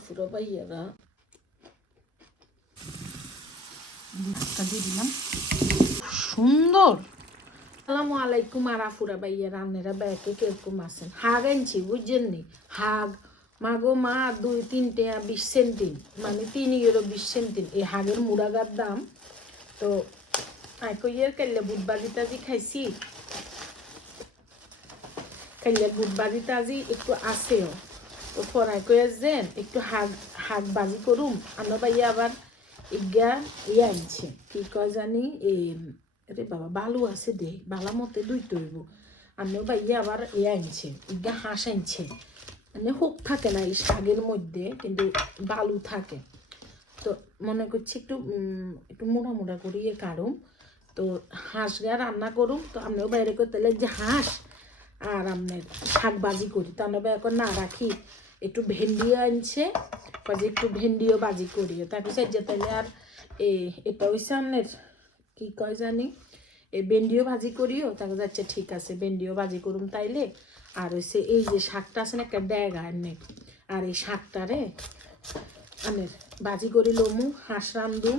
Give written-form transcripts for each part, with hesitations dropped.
আফুরা ভাইয়ারা দিয়ে দিলাম সুন্দর। আসসালামু আলাইকুম। আর আফুরা ভাইয়ারা আপনারা ব্যাকে কিরকম আছেন? হাগ আনছি বুঝছেন নি, হাগ মাগো মা 2-3 টাকা 20 সেন্টিন, মানে 3 ইউরো 20 সেন্টিন এই হাগের মুড়াগার দাম। তো কইয়ের কাইলে বুট বাজি টাজি খাইছি, কাইলে বুট বাজি টাজি একটু আসেও। তো ফরাই করে যেন একটু হাগ বাজি করুম। আমরা ভাইয়া আবার ইগা আনছে কি কয় জানি রে বাবা বালু আছে দে বালা মতে দুই তৈব। আমিও ভাইয়া আবার আনছে ইগা হাঁস আনছে, মানে হোক থাকে না এই শাকের মধ্যে, কিন্তু বালু থাকে। তো মনে করছি একটু একটু মোটা মোটা করিয়ে কাটুম। তো হাঁস গা রান্না করুম। তো আমিও বাইরে করতে যে হাঁস আর আপনার শাক বাজি করি। তো আমরা এখন না রাখি একটু ভেন্ডিও আনছে, যে একটু ভেন্ডিও বাজি করিও তাকে যে তাইলে। আর এটা হচ্ছে আপনার কি কয় জানি এই ভেন্ডিও ভাজি করিও তাকে যাচ্ছে। ঠিক আছে ভেন্ডিও ভাজি করুম তাইলে। আর হচ্ছে এই যে শাকটা আছে না একটা ড্যাগা এনে, আর এই শাকটারে আনের বাজি করি লমু, হাঁস রান্ধুম।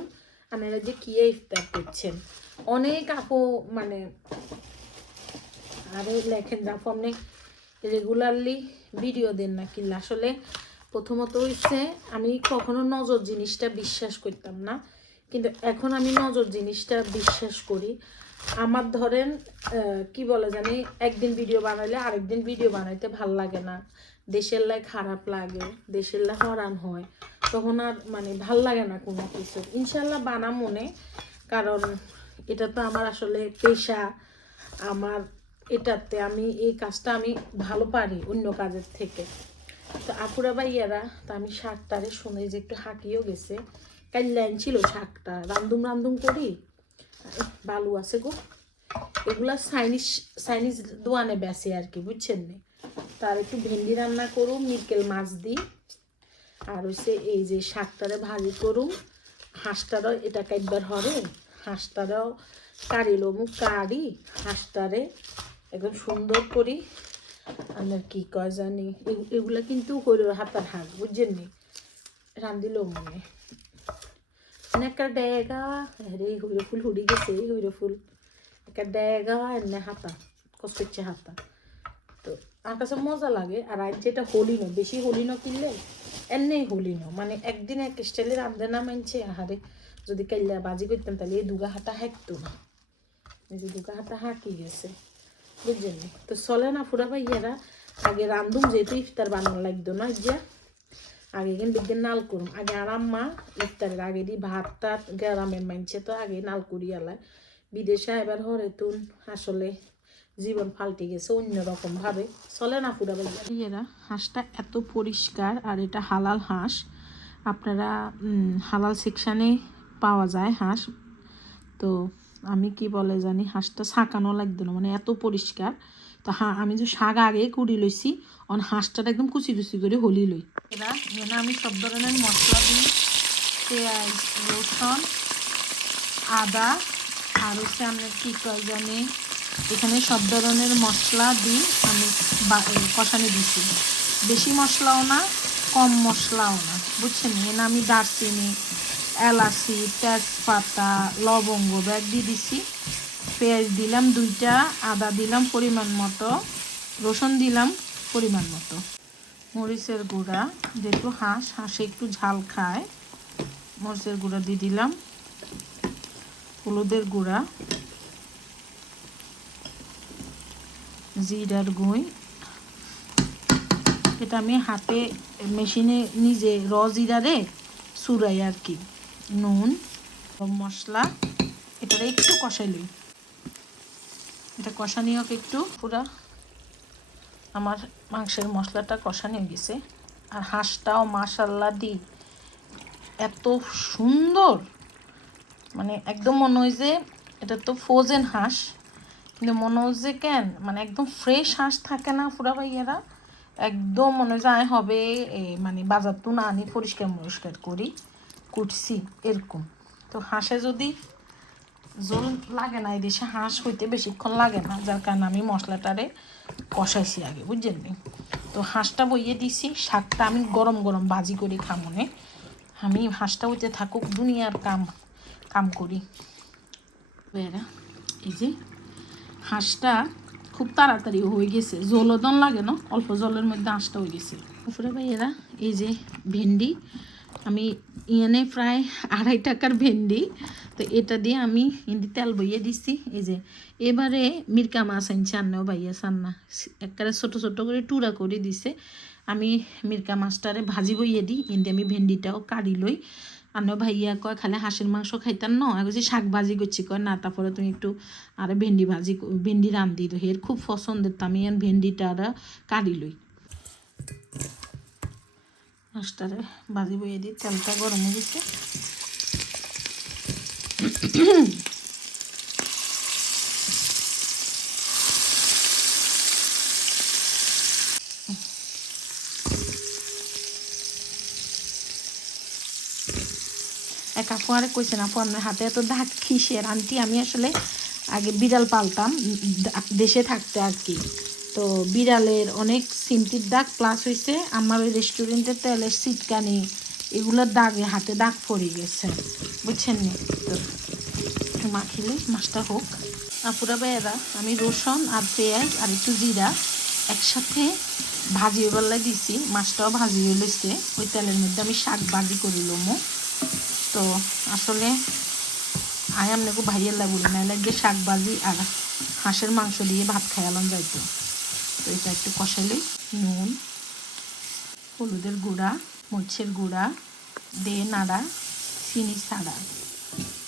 আপনারা যে কি ইফতার করছেন অনেক আপু, মানে আরে লেখেন আপু আপনি রেগুলারলি ভিডিও দেন না কিল্লা। আসলে প্রথমত হচ্ছে আমি কখনো নজর জিনিসটা বিশ্বাস করতাম না, কিন্তু এখন আমি নজর জিনিসটা বিশ্বাস করি। আমার ধরেন কি বলে জানি, একদিন ভিডিও বানাইলে আরেকদিন ভিডিও বানাইতে ভাল লাগে না, দেশের লাই খারাপ লাগে, দেশের লাই হরান হয়, তখন আর মানে ভাল লাগে না কোনো কিছু। ইনশাল্লাহ বানা মনে, কারণ এটা তো আমার আসলে পেশা। আমার এটাতে আমি এই কাজটা আমি ভালো পারি অন্য কাজের থেকে। তো আপুরা ভাইয়ারা, তো আমি শাকটারে শুনে যে একটু হাঁকিয়েও গেছে, কাল্যাণ ছিল শাকটা রান্ধুম করি। বালু আছে গো, এগুলা চাইনিজ দোয়ানে বেসে আর কি, বুঝছেন নি। তার একটু ভেন্ডি রান্না করুম নিকেল মাছ দিই। আর হচ্ছে এই যে শাকটারে ভাজি করুম, হাঁসটারও এটা কাটবার হবে, হাঁসটারও কারি লমু, কারি হাঁসটারে একদম সুন্দর করি। আমার কি কয় জানি এগুলা কিন্তু হইল হাতার হাঁক, বুঝছেন নি, রান্ধিল মনে একটা ডেগা রে হইরো ফুল হুড়ি গেছে, হইরো ফুল একটা ডেগা এনে হাতা কষ্ট হাতা। তো আমার কাছে মজা লাগে। আর আজ যেটা হলিনো, বেশি হলিনো কিনলে এমনি হলিনো, মানে একদিন এক স্টাইলে রান্ধে না মানছে। আহারে যদি কাইলা বাজি করতাম তাহলে এই দুগা হাতা হাঁকতো না, এই যে দুগা হাতা হাঁকি গেছে, বুঝছেন। তো চলে না ফুরা ভাইয়ারা, আগে রান্ধুম যেহেতু ইফতার বানানো লাগতো না, যে আগে কিন্তু বিজ্ঞান নাল করুম। আগে আরাম মা ইফতারের আগে দিই ভাত টাত গ্রামের মানছে তো আগে নাল করিয়ালায়। বিদেশে এবার হরে তুন আসলে জীবন পাল্টে গেছে অন্যরকম ভাবে। চলে না ফুরা ভাইয়ারা। হাঁসটা এত পরিষ্কার, আর এটা হালাল হাঁস, আপনারা হালাল সেকশানে পাওয়া যায় হাঁস। তো আমি কি বলে জানি হাঁসটা ছাকানো লাগতো না, মানে এত পরিষ্কার। তো আমি যে শাক আগে কুড়ি লইছি, অন হাঁসটা একদম কুচি কুচি করে হলি লই। এরা এখানে আমি সব ধরনের মশলা দিই, পেঁয়াজ রসুন আদা, আর হচ্ছে আপনার কি কয় জানি এখানে সব ধরনের মশলা দিই আমি কষানি দিছি। বেশি মশলাও না কম মশলাও না, বুঝছেন। এখানে আমি দারচিনি এলাচি তেজপাতা লবঙ্গ ব্যাগ দিয়ে দিছি, পেঁয়াজ দিলাম 2টা, আদা দিলাম পরিমাণ মতো, রসুন দিলাম পরিমাণ মতো, মরিচের গুঁড়া, যেহেতু হাঁসে একটু ঝাল খায়, মরিচের গুঁড়া দিয়ে দিলাম, হলুদের গুঁড়া, জিরার গুঁই, এটা আমি হাতে মেশিনে নিজে জিরারে চুরাই আর কি, নুন মশলা, এটারে একটু কষাই লই। এটা কষানি হোক একটু, পুরা আমার মাংসের মশলাটা কষানি হয়ে গেছে। আর হাঁসটাও মাশাল্লাহ দি এত সুন্দর, মানে একদম মনে হয় যে এটা তো ফ্রোজেন হাঁস, কিন্তু মনে হয় যে কেন মানে একদম ফ্রেশ হাঁস থাকে না পুরা ভাইয়ারা, একদম মনে হয় যায় হবে মানে বাজার তো না আনি পরিষ্কার করি কুটছি এরকম। তো হাঁসে যদি জল লাগে না, এই দেশে হাঁস হইতে বেশিক্ষণ লাগে না, যার কারণে আমি মশলাটারে কষাইছি আগে, বুঝছেন নি। তো হাঁসটা বইয়ে দিছি, শাকটা আমি গরম গরম ভাজি করে খামনে। আমি হাঁসটা হইতে থাকুক, দুনিয়ার কাম কাম করি। বেরা এই যে হাঁসটা খুব তাড়াতাড়ি হয়ে গেছে, জলদন লাগে না, অল্প জলের মধ্যে হাঁসটা হয়ে গেছে। উপরে ভাইয়েরা এই যে ভেন্ডি, আমি এনে প্রায় 2.5 টাকার ভেন্ডি, তো এটা দিয়ে আমি ইন্দি তেল বইয়ে দিছি। এই যে এবারে মিরকা মাছ আনছে, আন্নাও ভাইয়া সান্না একবারে ছোটো ছোটো করে টুরা করে দিছে। আমি মিরকা মাছটারে ভাজি বইয়ে দিই, ইন্দি আমি ভেন্ডিটাও কাটি লই। আন্নাও ভাইয়া কয় খালে হাঁসের মাংস খাইতাম না, আমি বলছি শাক ভাজি করছি, কয় না তারপরে তুমি একটু আরে ভেন্ডি ভাজি ভেন্ডি রান্ধি, তো এর খুব পছন্দের, তো আমি ভেন্ডিটা কাটি লই। মাছটারে ভাজি বইয়ে দিই, তেলটা গরম হয়ে গেছে। এক আপু আরে কইছে না, আপনার হাতে এত দাগ কিসের আন্টি? আমি আসলে আগে বিড়াল পালতাম দেশে থাকতে আর কি, তো বিড়ালের অনেক সিমটির দাগ প্লাস হয়েছে আমার ওই রেস্টুরেন্টের তেলের সিটকানি, এগুলোর দাগে হাতে দাগ পড়ে গেছে, বুঝছেন নি? তো মাখিলে মাছটা হোক। আপুরা ভাইয়েরা আমি রসুন আর পেঁয়াজ আর একটু জিরা একসাথে ভাজি বেলায় দিছি, মাছটাও ভাজি হয়েছে ওই তেলের মধ্যে, আমি শাক ভাজি করি লমো। তো আসলে আপনাকে ভাইয়ের বলি না লাগে শাক ভাজি আর হাঁসের মাংস দিয়ে ভাত খাইলাম যাইতো। তো এটা একটু কষাইলে নুন, হলুদের গুঁড়া, মরিচের গুঁড়া দিয়ে নাড়া, চিনি ছাড়া,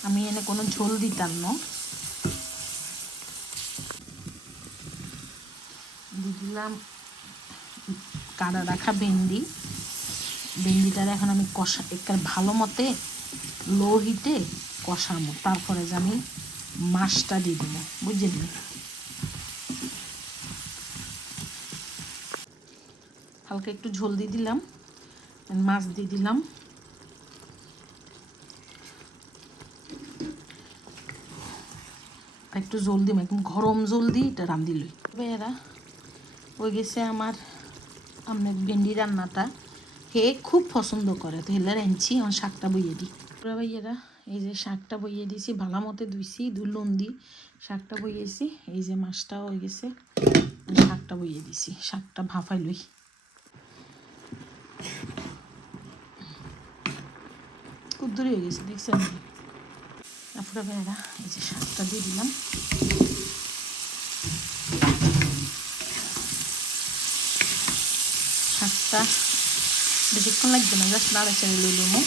আমি এনে কোনো ঝোল দিতাম না। দিয়ে দিলাম কাড়া রাখা ভেন্ডি, ভেন্ডিটার এখন আমি কষা একবার ভালো মতে লো হিটে কষাবো, তারপরে যে আমি মাছটা দিয়ে দেবো, বুঝলেন? হালকা একটু ঝোল দিয়ে দিলাম, মাছ দিয়ে দিলাম, একটু জল দিম, একদম গরম জল দিই এটা রান্ধিল। ভাইয়েরা হয়ে গেছে আমার আপনার ভেন্ডি রান্নাটা, হে খুব পছন্দ করে, তো হেলার আনছি আমার শাকটা বইয়ে দিই। ভাইয়েরা এই যে শাকটা বইয়ে দিয়েছি, ভালো মতো ধুইছি, লুন দিই শাকটা বইয়েছি। এই যে মাছটাও হয়ে গেছে, শাকটা বইয়ে দিছি, শাকটা ভাফাই লই। কুদ্দুরি হয়ে গেছে দেখছেন। তারপরে ভাইয়েরা এই যে শাকটা দিয়ে দিলাম, শাকটা বেশিক্ষণ লাগবে না, জাস্ট নাড়া চাড়ি লই লমো,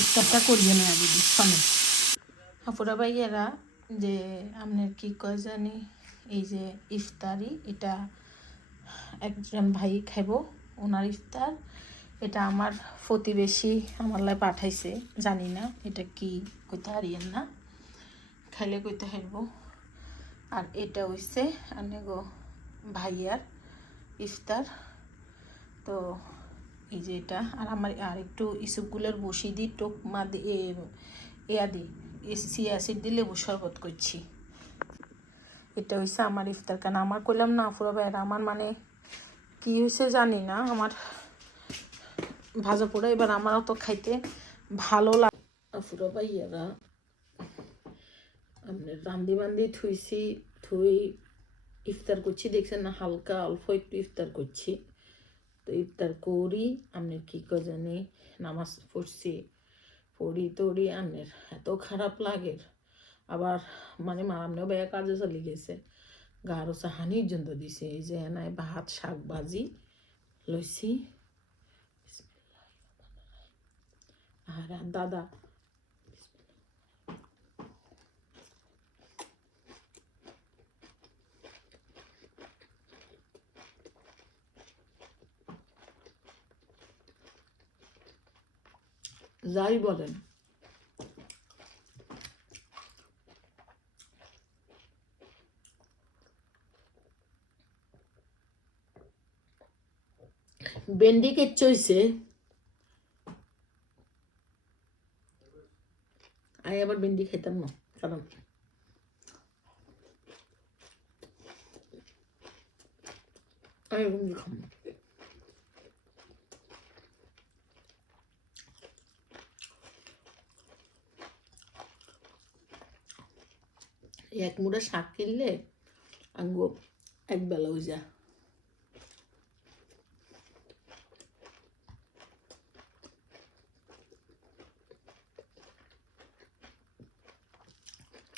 ইফতারটা করিয়ে নেয় আগে দিচ্ছনে। আপুরা ভাইয়েরা যে আপনার কি কয় জানি, এই যে ইফতারি এটা একজন ভাই খাইব, ওনার ইফতার, এটা আমার প্রতিবেশী আমার লাই পাঠাইছে, জানি না এটা কি, কইতে হারিয়েন না, খাইলে কইতে হারব। আর এটা হইছে আনে গো ভাইয়ার ইফতার। তো এই যে এটা, আর আমার আর একটু ইসুপগুলোর বসি দিই, টোকমা দিয়ে এয়া দিই, সিয়া অ্যাসিড দিয়ে লেবু শরবত করছি। এটা হয়েছে আমার ইফতার। কারণ আমার কইলাম না ফুরা ভাইয়েরা, আমার মানে কি হয়েছে জানি না, আমার ভাজা পোড়া এবার আমার অত খাইতে ভালো লাগে। ফুরা ভাইয়ারা আপনার রান্দি বান্দি থুইছি, থুই ইফতার করছি, দেখছেন না, হালকা অল্প একটু ইফতার করছি। তো ইফতার করি আপনার কি জানি নামাজ পড়ছি, পড়ি তড়ি আনের এত খারাপ লাগে, আবার মানে মারামনেও ভাইয়া কাজে চলে গেছে, গাঢ় হানির জন্য দিছে। এই যে এনায় ভাত শাক ভাজি লইছি, আর দাদা যাই বলেন, ভেন্ডি কেচ্ছ হইছে, আমি আবার ভেন্ডি খাইতাম না, কারণ আমি ভেন্ডি খাম না। এক মুঠা শাক কিনলে আঙ্গো এক বেলা হয়ে যায়।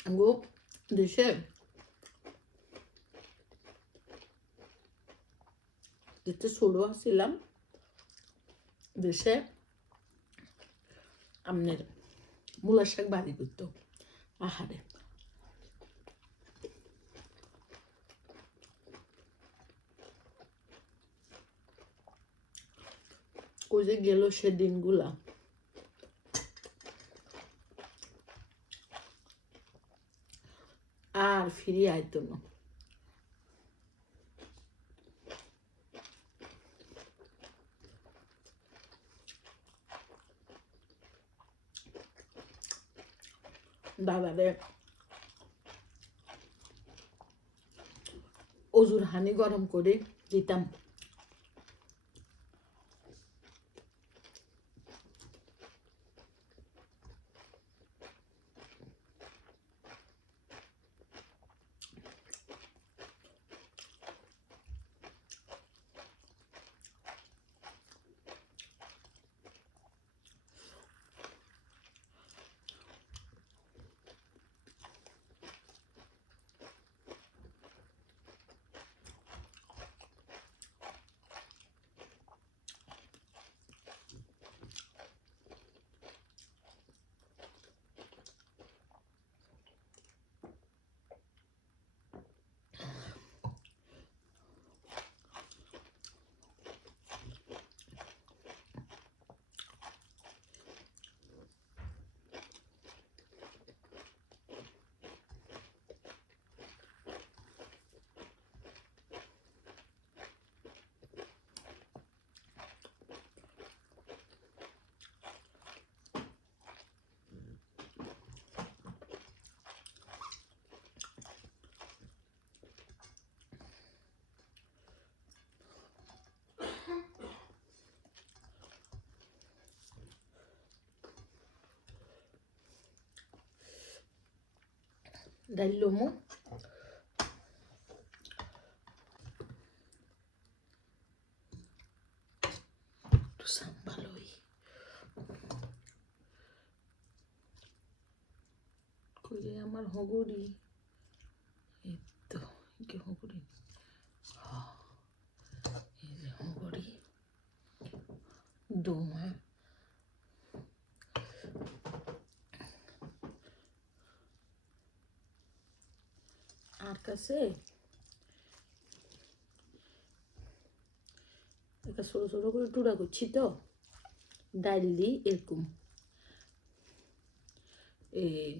আঙ্গো দেশে যেতে ছোট ছিলাম দেশে আমনের মূলার শাক বাড়ি করতো আহারে। ওই যে গেল সে দিনগুলা, আর ফিরে আইতো না। দাদারে অজুর হানি গরম করে দিতাম। ডাইল লমু একটু ভালোই কইলে আমার হগুড়ি। এই তো কি হগুড়ি, এই যে হগুড়ি দোমা। আর কাছে একটা ছোট ছোট করে টুকরা করছি তো ডাইল দিই এরকম। এই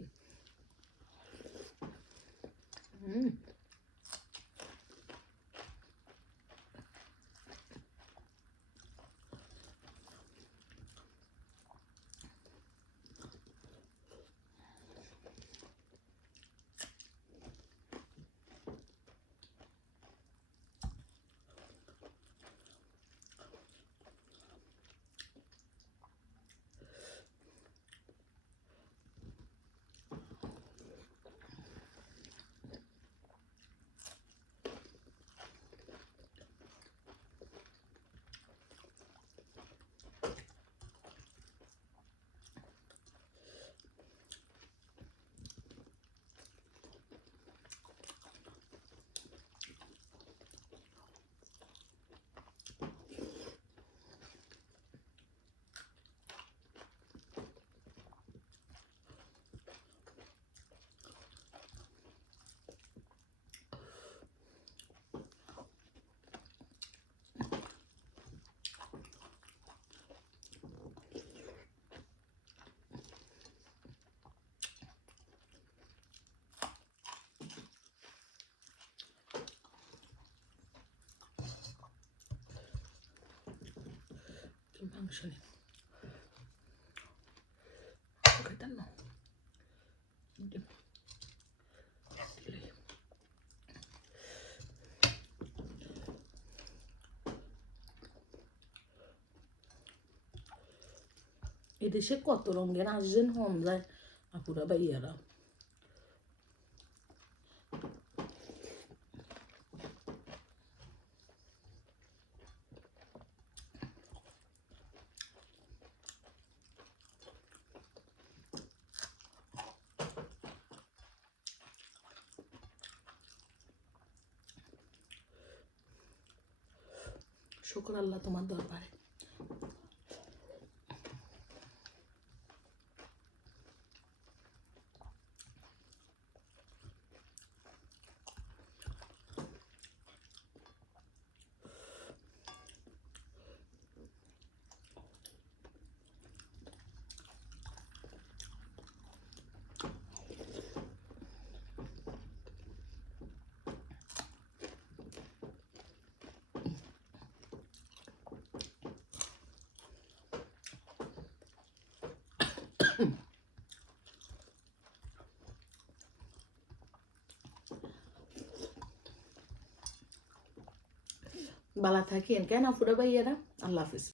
মাংস নেই না এদেশে কত রঙের আসবেন হন যায় আপুরা ভাইয়ারা। শুকর আল্লাহ তোমার দরবারে। বালা থাকেন কেন ফুরা ভাইয়ারা, আল্লাহ হাফিজ।